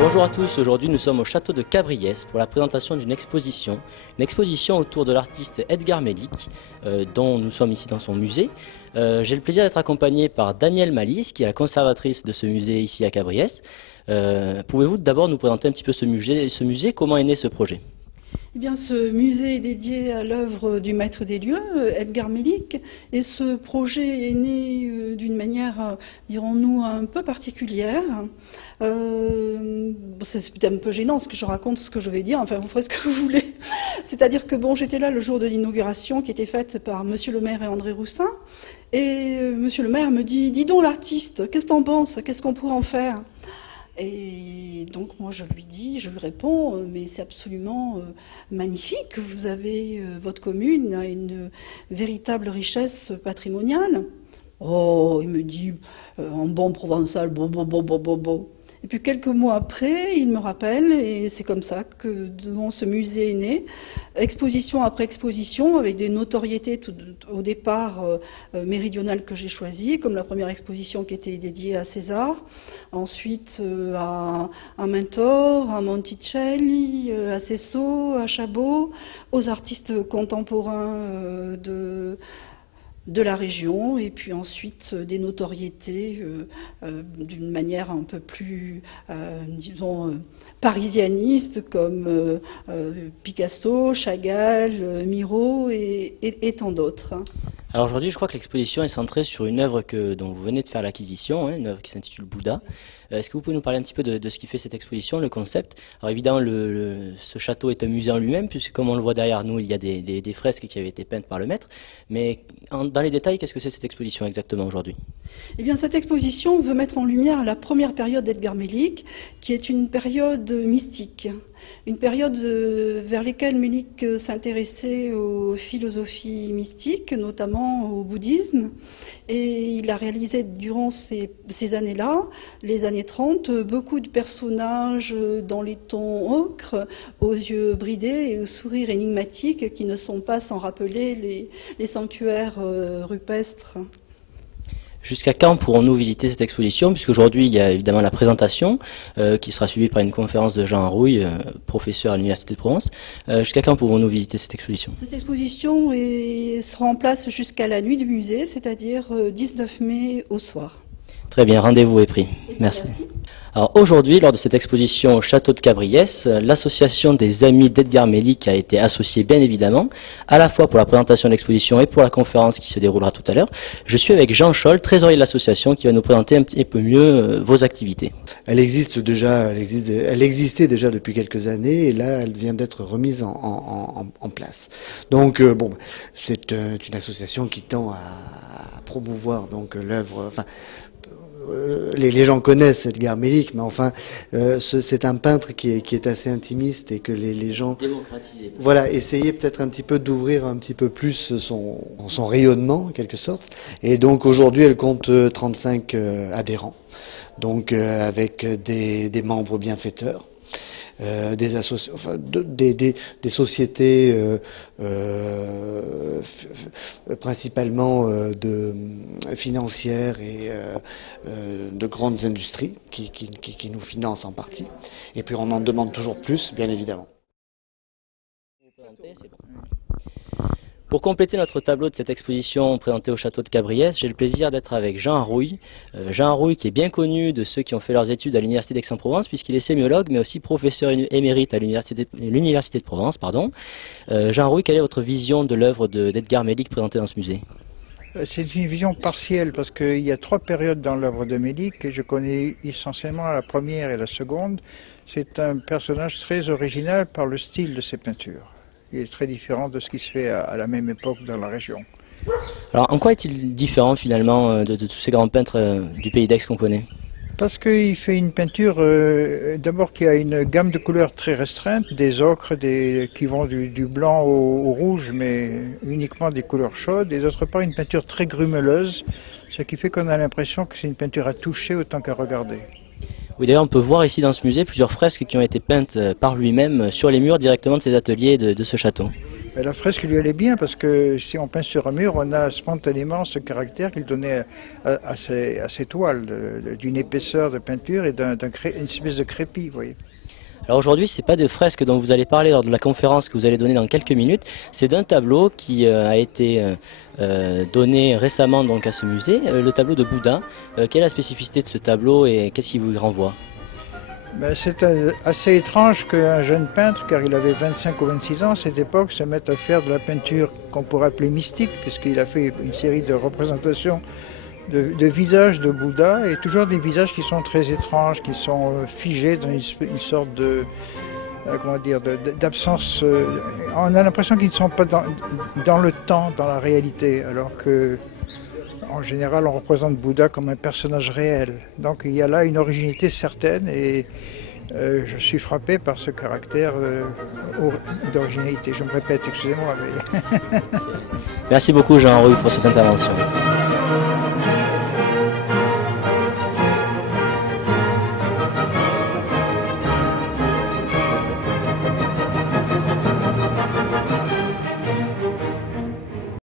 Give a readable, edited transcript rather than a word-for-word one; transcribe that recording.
Bonjour à tous, aujourd'hui nous sommes au château de Cabriès pour la présentation d'une exposition autour de l'artiste Edgar Melik, dont nous sommes ici dans son musée. J'ai le plaisir d'être accompagné par Danielle Malice, qui est la conservatrice de ce musée ici à Cabriès. Pouvez-vous d'abord nous présenter un petit peu ce musée, comment est né ce projet ? Eh bien, ce musée est dédié à l'œuvre du maître des lieux, Edgar Melik, et ce projet est né d'une manière, dirons-nous, un peu particulière. C'est un peu gênant ce que je raconte, ce que je vais dire, enfin vous ferez ce que vous voulez. C'est-à-dire que bon, j'étais là le jour de l'inauguration qui était faite par Monsieur le maire et André Roussin, et Monsieur le maire me dit « Dis donc l'artiste, qu'est-ce que t'en penses? Qu'est-ce qu'on pourrait en faire ?» Et donc moi je lui réponds, mais c'est absolument magnifique, vous avez, votre commune a une véritable richesse patrimoniale. Oh, il me dit, en bon provençal, bon. Et puis quelques mois après, il me rappelle, et c'est comme ça que ce musée est né, exposition après exposition, avec des notoriétés au départ méridionales que j'ai choisies, comme la première exposition qui était dédiée à César, ensuite à Mentor, à Monticelli, à Cesso, à Chabot, aux artistes contemporains de la région, et puis ensuite des notoriétés d'une manière un peu plus, disons, parisianiste, comme Picasso, Chagall, Miro et tant d'autres. Alors aujourd'hui, je crois que l'exposition est centrée sur une œuvre dont vous venez de faire l'acquisition, une œuvre qui s'intitule Bouddha. Est-ce que vous pouvez nous parler un petit peu de ce qui fait cette exposition, le concept? Alors évidemment, ce château est un musée en lui-même, puisque comme on le voit derrière nous, il y a des fresques qui avaient été peintes par le maître. Mais dans les détails, qu'est-ce que c'est cette exposition exactement aujourd'hui? Eh bien, cette exposition veut mettre en lumière la première période d'Edgar Melik, qui est une période mystique. Une période vers laquelle Melik s'intéressait aux philosophies mystiques, notamment au bouddhisme. Et il a réalisé durant ces années-là, les années 30, beaucoup de personnages dans les tons ocre, aux yeux bridés et aux sourires énigmatiques qui ne sont pas sans rappeler les sanctuaires rupestres. Jusqu'à quand pourrons-nous visiter cette exposition? Puisqu'aujourd'hui, il y a évidemment la présentation qui sera suivie par une conférence de Jean Rouille, professeur à l'Université de Provence. Jusqu'à quand pourrons-nous visiter cette exposition? Cette exposition sera en place jusqu'à la nuit du musée, c'est-à-dire 19 mai au soir. Très bien, rendez-vous est pris. Merci. Alors aujourd'hui, lors de cette exposition au château de Cabriès, l'association des amis d'Edgar Melik a été associée bien évidemment, à la fois pour la présentation de l'exposition et pour la conférence qui se déroulera tout à l'heure. Je suis avec Jean Scholl, trésorier de l'association, qui va nous présenter un petit peu mieux vos activités. Elle existait déjà depuis quelques années et là elle vient d'être remise en place. Donc bon, c'est une association qui tend à promouvoir donc l'œuvre. Enfin, les gens connaissent Edgar Melik, mais enfin, c'est un peintre qui est assez intimiste et que les gens, voilà, essayaient peut-être un petit peu d'ouvrir un petit peu plus son rayonnement, en quelque sorte. Et donc aujourd'hui, elle compte 35 adhérents, donc avec des membres bienfaiteurs. Des sociétés principalement financières et de grandes industries qui nous financent en partie. Et puis on en demande toujours plus, bien évidemment. Pour compléter notre tableau de cette exposition présentée au château de Cabriès, j'ai le plaisir d'être avec Jean Rouille. Jean Rouille qui est bien connu de ceux qui ont fait leurs études à l'Université d'Aix-en-Provence puisqu'il est sémiologue mais aussi professeur émérite à l'Université de Provence. Jean Rouille, quelle est votre vision de l'œuvre d'Edgar Melik présentée dans ce musée? C'est une vision partielle parce qu'il y a 3 périodes dans l'œuvre de Melik et je connais essentiellement la première et la seconde. C'est un personnage très original par le style de ses peintures. Il est très différent de ce qui se fait à la même époque dans la région. Alors en quoi est-il différent finalement de tous ces grands peintres du pays d'Aix qu'on connaît? Parce qu'il fait une peinture d'abord qui a une gamme de couleurs très restreinte, des ocres qui vont du blanc au rouge, mais uniquement des couleurs chaudes, et d'autre part une peinture très grumeleuse, ce qui fait qu'on a l'impression que c'est une peinture à toucher autant qu'à regarder. Oui, d'ailleurs, on peut voir ici dans ce musée plusieurs fresques qui ont été peintes par lui-même sur les murs directement de ses ateliers de ce château. Mais la fresque lui allait bien parce que si on peint sur un mur, on a spontanément ce caractère qu'il donnait à ces toiles, d'une épaisseur de peinture et une espèce de crépi, vous voyez. Alors aujourd'hui, ce n'est pas de fresque dont vous allez parler lors de la conférence que vous allez donner dans quelques minutes, c'est d'un tableau qui a été donné récemment donc, à ce musée, le tableau de Bouddha. Quelle est la spécificité de ce tableau et qu'est-ce qui vous y renvoie? C'est assez étrange qu'un jeune peintre, car il avait 25 ou 26 ans à cette époque, se mette à faire de la peinture qu'on pourrait appeler mystique, puisqu'il a fait une série de représentations de visages de Bouddha, et toujours des visages qui sont très étranges, qui sont figés dans une sorte de d'absence. On a l'impression qu'ils ne sont pas dans le temps, dans la réalité, alors que en général on représente Bouddha comme un personnage réel. Donc il y a là une originalité certaine et je suis frappé par ce caractère d'originalité. Je me répète, excusez-moi. Mais... Merci beaucoup Jean-Henri pour cette intervention.